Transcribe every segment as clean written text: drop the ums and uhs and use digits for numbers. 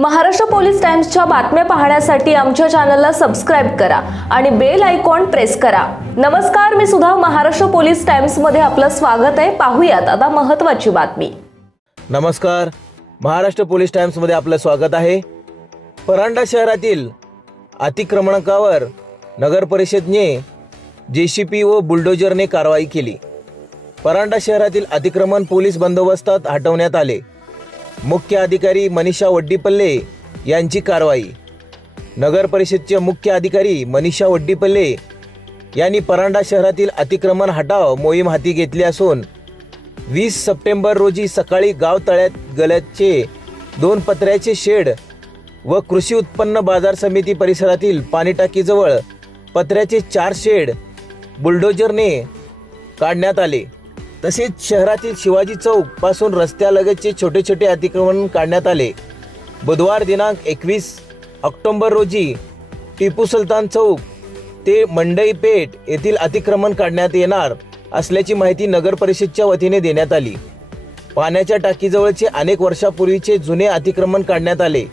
Maharashtra police टाइम्सच्या बातम्या पाहण्यासाठी आमच्या चॅनलला सबस्क्राइब करा आणि बेल आयकॉन प्रेस करा। नमस्कार, मी सुधा, महाराष्ट्र पोलीस टाइम्स मध्ये आपलं स्वागत आहे। पाहूयात आता महत्त्वाची बातमी। नमस्कार, महाराष्ट्र पोलीस टाइम्स मध्ये आपलं स्वागत आहे। परांडा शहरातील अतिक्रमणकावर नगर परिषदेने जेसीपी व बुलडोजरने कारवाई केली। परांडा शहरातील अतिक्रमण पोलीस बंदोबस्तात हटवण्यात आले। मुख्य अधिकारी मनीषा वड्डीपल्ले यांची कारवाई। नगर परिषदेचे मुख्य अधिकारी मनीषा वड्डीपल्ले यांनी परांडा शहरातील अतिक्रमण हटाव मोहीम हाती घेतली असून 20 सप्टेंबर रोजी सकाळी गाव तळ्यात गल्याचे 2 पत्र्याचे शेड व कृषी उत्पन्न बाजार समिती परिसरातील पाणीटाकीजवळ पत्र्याचे 4 शेड बुलडोजरने काढण्यात आले। तसेच शहरातील शिवाजी चौक पासून रस्त्यालगतचे छोटे छोटे अतिक्रमण काढण्यात आले। बुधवार दिनांक 21 ऑक्टोबर रोजी टिपू सुलतान चौक ते मंडई पेठ येथील अतिक्रमण काढण्यात येणार असल्याची माहिती नगर परिषदेच्या वतीने देण्यात आली। पाण्याच्या टाकीजवळचे अनेक वर्षापूर्वीचे जुने अतिक्रमण काढण्यात आले।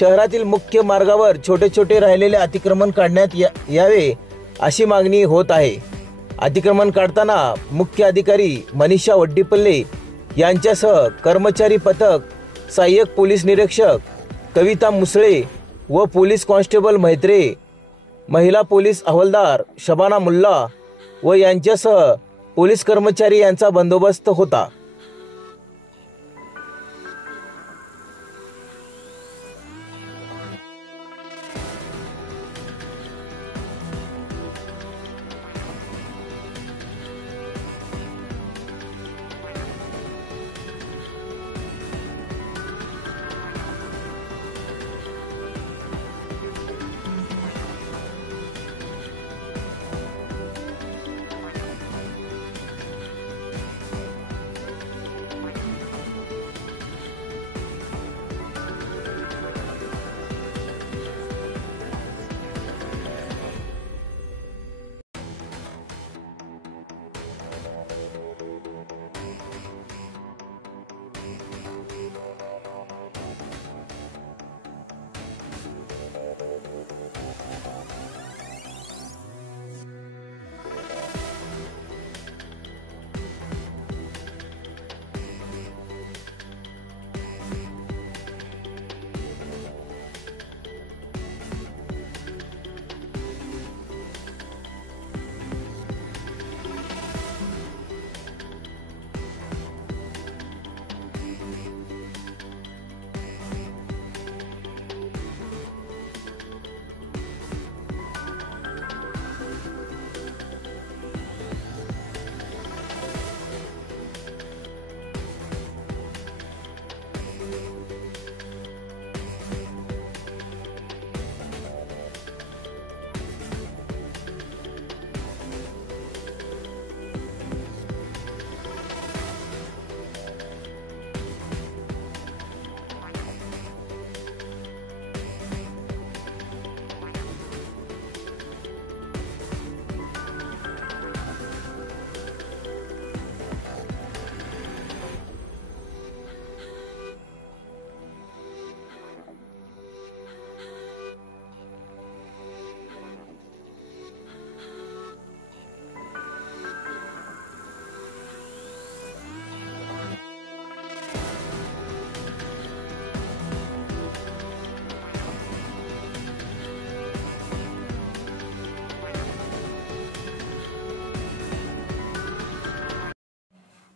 शहरातील मुख्य मार्गावर छोटे छोटे राहिलेले अतिक्रमण काढण्यात यावे अशी मागणी होत आहे। अतिक्रमण काढताना मुख्य अधिकारी मनीषा वड्डीपल्ले यांच्यासह कर्मचारी पथक, सहाय्यक पोलीस निरीक्षक कविता मुसळे व पोलीस कॉन्स्टेबल मैत्रे, महिला पोलीस हवालदार शबाना मुल्ला व यांच्यासह पोलीस कर्मचारी यांचा बंदोबस्त होता।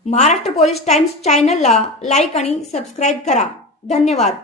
महाराष्ट्र पोलीस टाइम्स चॅनलला लाईक आणि सबस्क्राइब करा। धन्यवाद।